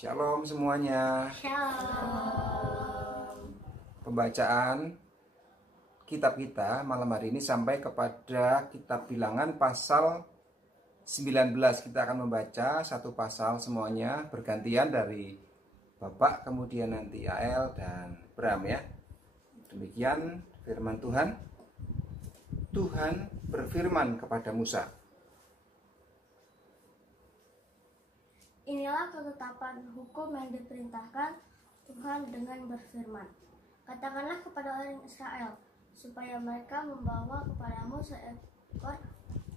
Shalom semuanya. Shalom. Pembacaan kitab kita malam hari ini sampai kepada kitab Bilangan pasal 19. Kita akan membaca satu pasal semuanya bergantian dari Bapak, kemudian nanti Ael dan Bram ya. Demikian firman Tuhan. Tuhan berfirman kepada Musa. Inilah ketetapan hukum yang diperintahkan Tuhan dengan berfirman. Katakanlah kepada orang Israel, supaya mereka membawa kepadamu seekor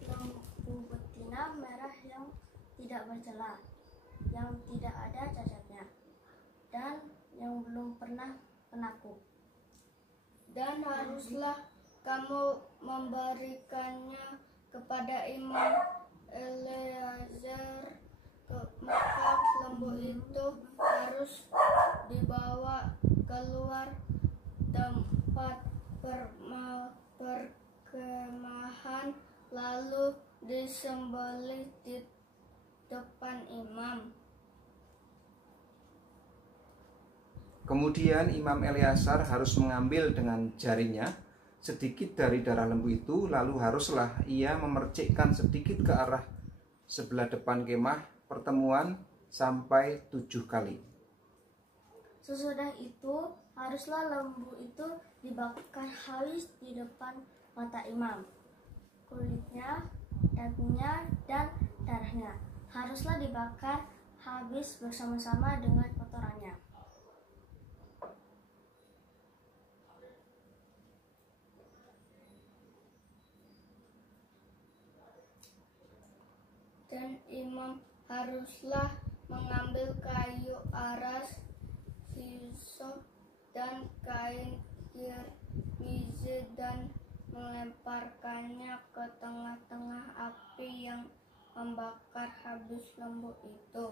lembu betina merah yang tidak bercela, yang tidak ada cacatnya, dan yang belum pernah penakut. Dan haruslah kamu memberikannya kepada imam Eleazar. Maka lembu itu harus dibawa keluar tempat perkemahan, lalu disembelih di depan imam. Kemudian Imam Eleazar harus mengambil dengan jarinya sedikit dari darah lembu itu, lalu haruslah ia memercikkan sedikit ke arah sebelah depan kemah pertemuan sampai 7 kali. Sesudah itu haruslah lembu itu dibakar habis di depan mata imam. Kulitnya, dagingnya, dan darahnya haruslah dibakar habis bersama-sama dengan kotorannya. Dan imam haruslah mengambil kayu aras, hisop, dan kain kirmizi dan melemparkannya ke tengah-tengah api yang membakar habis lembu itu.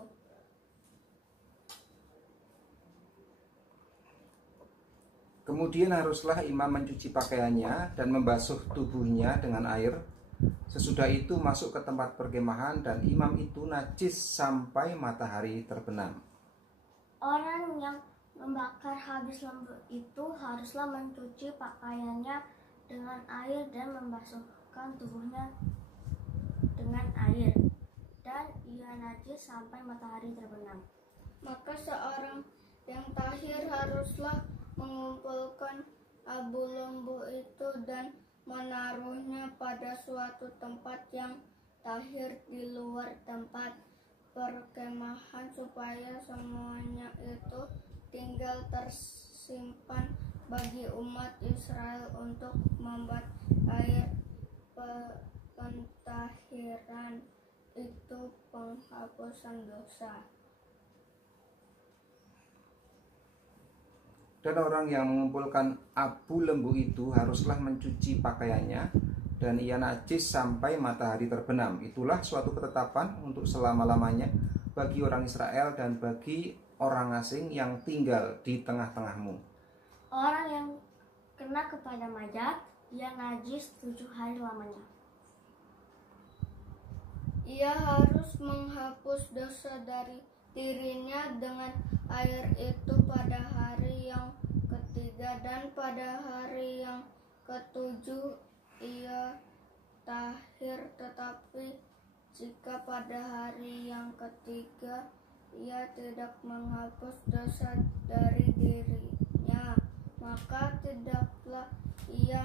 Kemudian haruslah imam mencuci pakaiannya dan membasuh tubuhnya dengan air. Sesudah itu masuk ke tempat perkemahan dan imam itu najis sampai matahari terbenam. Orang yang membakar habis lembu itu haruslah mencuci pakaiannya dengan air dan membasuhkan tubuhnya dengan air, dan ia najis sampai matahari terbenam. Maka seorang yang tahir haruslah mengumpulkan abu lembu itu dan menaruhnya pada suatu tempat yang tahir di luar tempat perkemahan, supaya semuanya itu tinggal tersimpan bagi umat Israel untuk membuat air pentahiran itu penghapusan dosa. Dan orang yang mengumpulkan abu lembu itu haruslah mencuci pakaiannya dan ia najis sampai matahari terbenam. Itulah suatu ketetapan untuk selama-lamanya bagi orang Israel dan bagi orang asing yang tinggal di tengah-tengahmu. Orang yang kena kepada mayat, ia najis 7 hari lamanya. Ia harus menghapus dosa dari dirinya dengan air itu pada hari yang ketiga, dan pada hari yang ketujuh ia tahir. Tetapi jika pada hari yang ketiga ia tidak menghapus dosa dari dirinya, maka tidaklah ia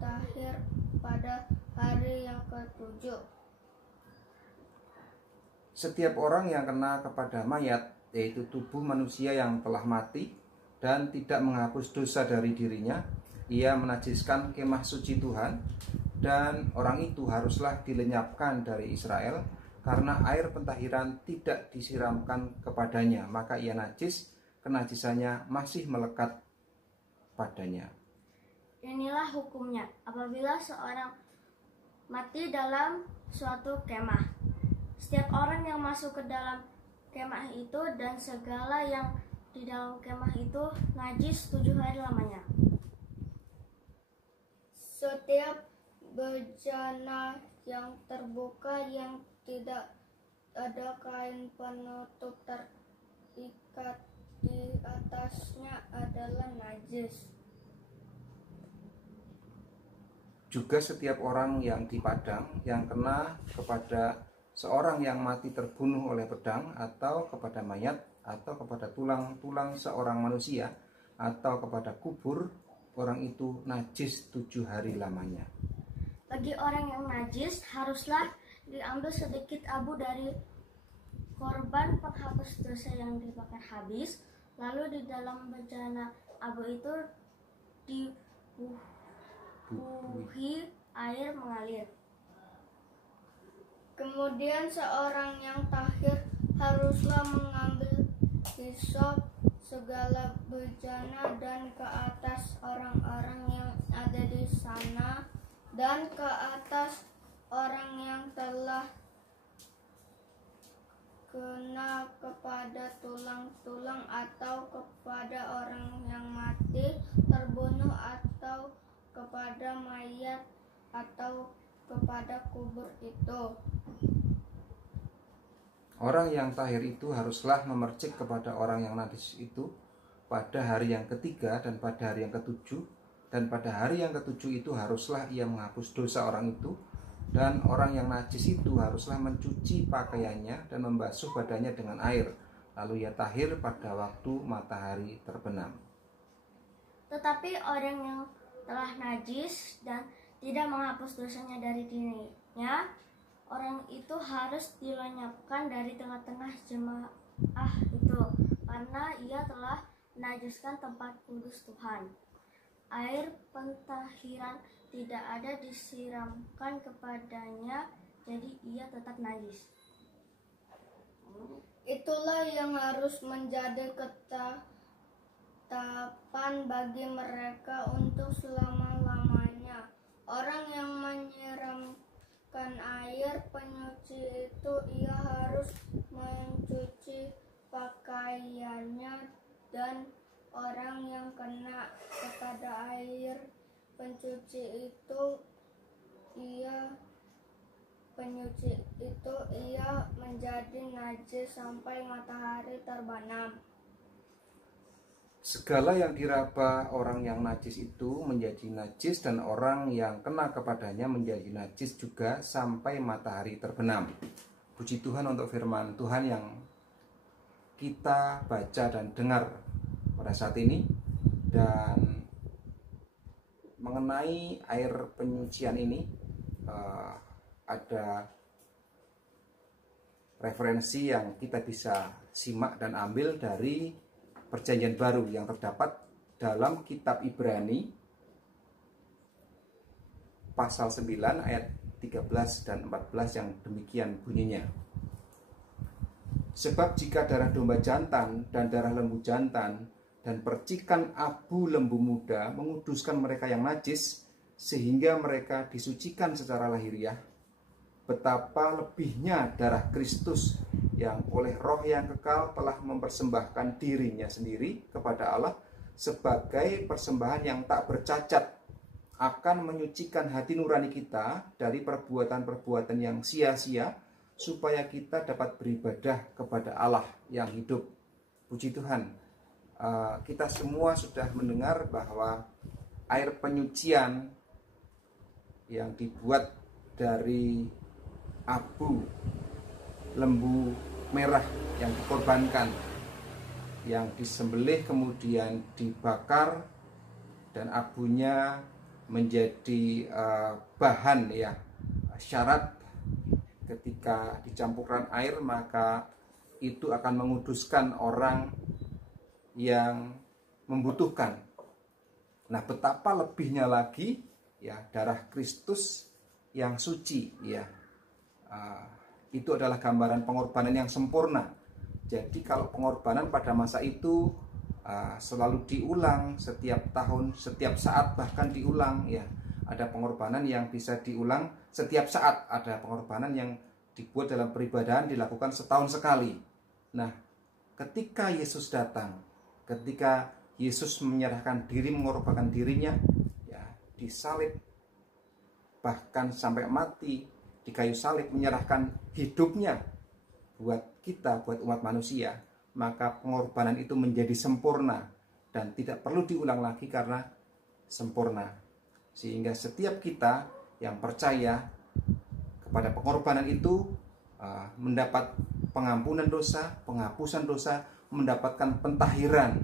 tahir pada hari yang ketujuh. Setiap orang yang kena kepada mayat, yaitu tubuh manusia yang telah mati dan tidak menghapus dosa dari dirinya, ia menajiskan kemah suci Tuhan, dan orang itu haruslah dilenyapkan dari Israel karena air pentahiran tidak disiramkan kepadanya, maka ia najis, kenajisannya masih melekat padanya. Inilah hukumnya apabila seorang mati dalam suatu kemah. Setiap orang yang masuk ke dalam kemah itu dan segala yang di dalam kemah itu najis 7 hari lamanya. Setiap bejana yang terbuka yang tidak ada kain penutup terikat di atasnya adalah najis. Juga setiap orang yang di padang yang kena kepada seorang yang mati terbunuh oleh pedang, atau kepada mayat, atau kepada tulang-tulang seorang manusia, atau kepada kubur, orang itu najis 7 hari lamanya. Bagi orang yang najis, haruslah diambil sedikit abu dari korban penghapus dosa yang dibakar habis, lalu di dalam bejana abu itu dibubuhi air mengalir. Kemudian seorang yang tahir haruslah mengambil hisop segala bejana dan ke atas orang-orang yang ada di sana, dan ke atas orang yang telah kena kepada tulang-tulang, atau kepada orang yang mati terbunuh, atau kepada mayat, atau kepada kubur itu. Orang yang tahir itu haruslah memercik kepada orang yang najis itu pada hari yang ketiga dan pada hari yang ketujuh, dan pada hari yang ketujuh itu haruslah ia menghapus dosa orang itu, dan orang yang najis itu haruslah mencuci pakaiannya dan membasuh badannya dengan air, lalu ia tahir pada waktu matahari terbenam. Tetapi orang yang telah najis dan tidak menghapus dosanya dari dirinya, orang itu harus dilenyapkan dari tengah-tengah jemaah itu, karena ia telah menajiskan tempat kudus Tuhan. Air pentahiran tidak ada disiramkan kepadanya, jadi ia tetap najis. Itulah yang harus menjadi ketetapan bagi mereka untuk selama-lamanya. Orang yang menyiramkan air penyuci itu, ia harus mencuci pakaiannya, dan orang yang kena kepada air pencuci itu, ia menjadi najis sampai matahari terbenam. Segala yang diraba orang yang najis itu menjadi najis, dan orang yang kena kepadanya menjadi najis juga sampai matahari terbenam. Puji Tuhan untuk firman Tuhan yang kita baca dan dengar pada saat ini. Dan mengenai air penyucian ini, ada referensi yang kita bisa simak dan ambil dari Perjanjian Baru yang terdapat dalam kitab Ibrani pasal 9 ayat 13 dan 14 yang demikian bunyinya. Sebab jika darah domba jantan dan darah lembu jantan dan percikan abu lembu muda menguduskan mereka yang najis sehingga mereka disucikan secara lahiriah, betapa lebihnya darah Kristus yang oleh Roh yang kekal telah mempersembahkan dirinya sendiri kepada Allah sebagai persembahan yang tak bercacat, akan menyucikan hati nurani kita dari perbuatan-perbuatan yang sia-sia, supaya kita dapat beribadah kepada Allah yang hidup. Puji Tuhan, kita semua sudah mendengar bahwa air penyucian yang dibuat dari abu lembu merah yang dikorbankan, yang disembelih kemudian dibakar, dan abunya menjadi bahan ya syarat ketika dicampurkan air, maka itu akan menguduskan orang yang membutuhkan. Nah, betapa lebihnya lagi ya darah Kristus yang suci ya. Itu adalah gambaran pengorbanan yang sempurna. Jadi kalau pengorbanan pada masa itu selalu diulang setiap tahun, setiap saat, bahkan diulang ya. Ada pengorbanan yang bisa diulang setiap saat, ada pengorbanan yang dibuat dalam peribadahan dilakukan setahun sekali. Nah, ketika Yesus datang, ketika Yesus menyerahkan diri, mengorbankan dirinya ya, disalib, bahkan sampai mati di kayu salib, menyerahkan hidupnya buat kita, buat umat manusia, maka pengorbanan itu menjadi sempurna dan tidak perlu diulang lagi karena sempurna. Sehingga setiap kita yang percaya kepada pengorbanan itu mendapat pengampunan dosa, penghapusan dosa, mendapatkan pentahiran.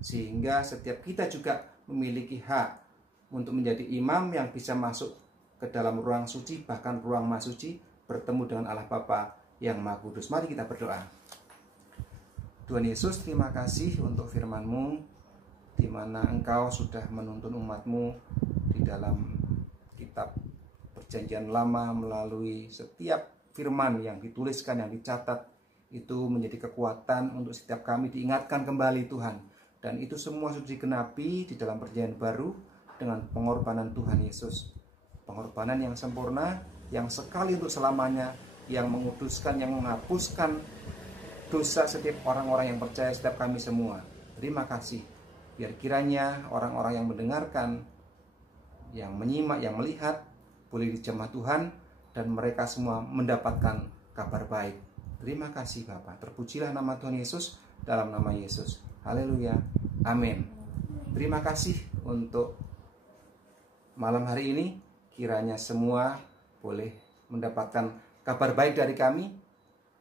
Sehingga setiap kita juga memiliki hak untuk menjadi imam yang bisa masuk ke dalam ruang suci, bahkan ruang maha suci, bertemu dengan Allah Bapa yang Maha Kudus. Mari kita berdoa. Tuhan Yesus, terima kasih untuk firman-Mu, di mana Engkau sudah menuntun umat-Mu di dalam kitab Perjanjian Lama melalui setiap firman yang dituliskan, yang dicatat, itu menjadi kekuatan untuk setiap kami diingatkan kembali Tuhan. Dan itu semua sudah digenapi di dalam Perjanjian Baru dengan pengorbanan Tuhan Yesus. Pengorbanan yang sempurna, yang sekali untuk selamanya, yang menguduskan, yang menghapuskan dosa setiap orang-orang yang percaya, setiap kami semua. Terima kasih. Biar kiranya orang-orang yang mendengarkan, yang menyimak, yang melihat, boleh dijamah Tuhan, dan mereka semua mendapatkan kabar baik. Terima kasih Bapa. Terpujilah nama Tuhan Yesus, dalam nama Yesus. Haleluya. Amin. Terima kasih untuk malam hari ini. Kiranya semua boleh mendapatkan kabar baik dari kami.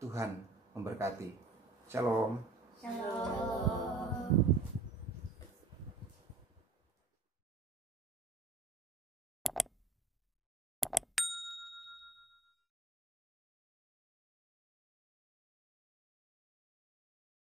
Tuhan memberkati. Shalom. Shalom.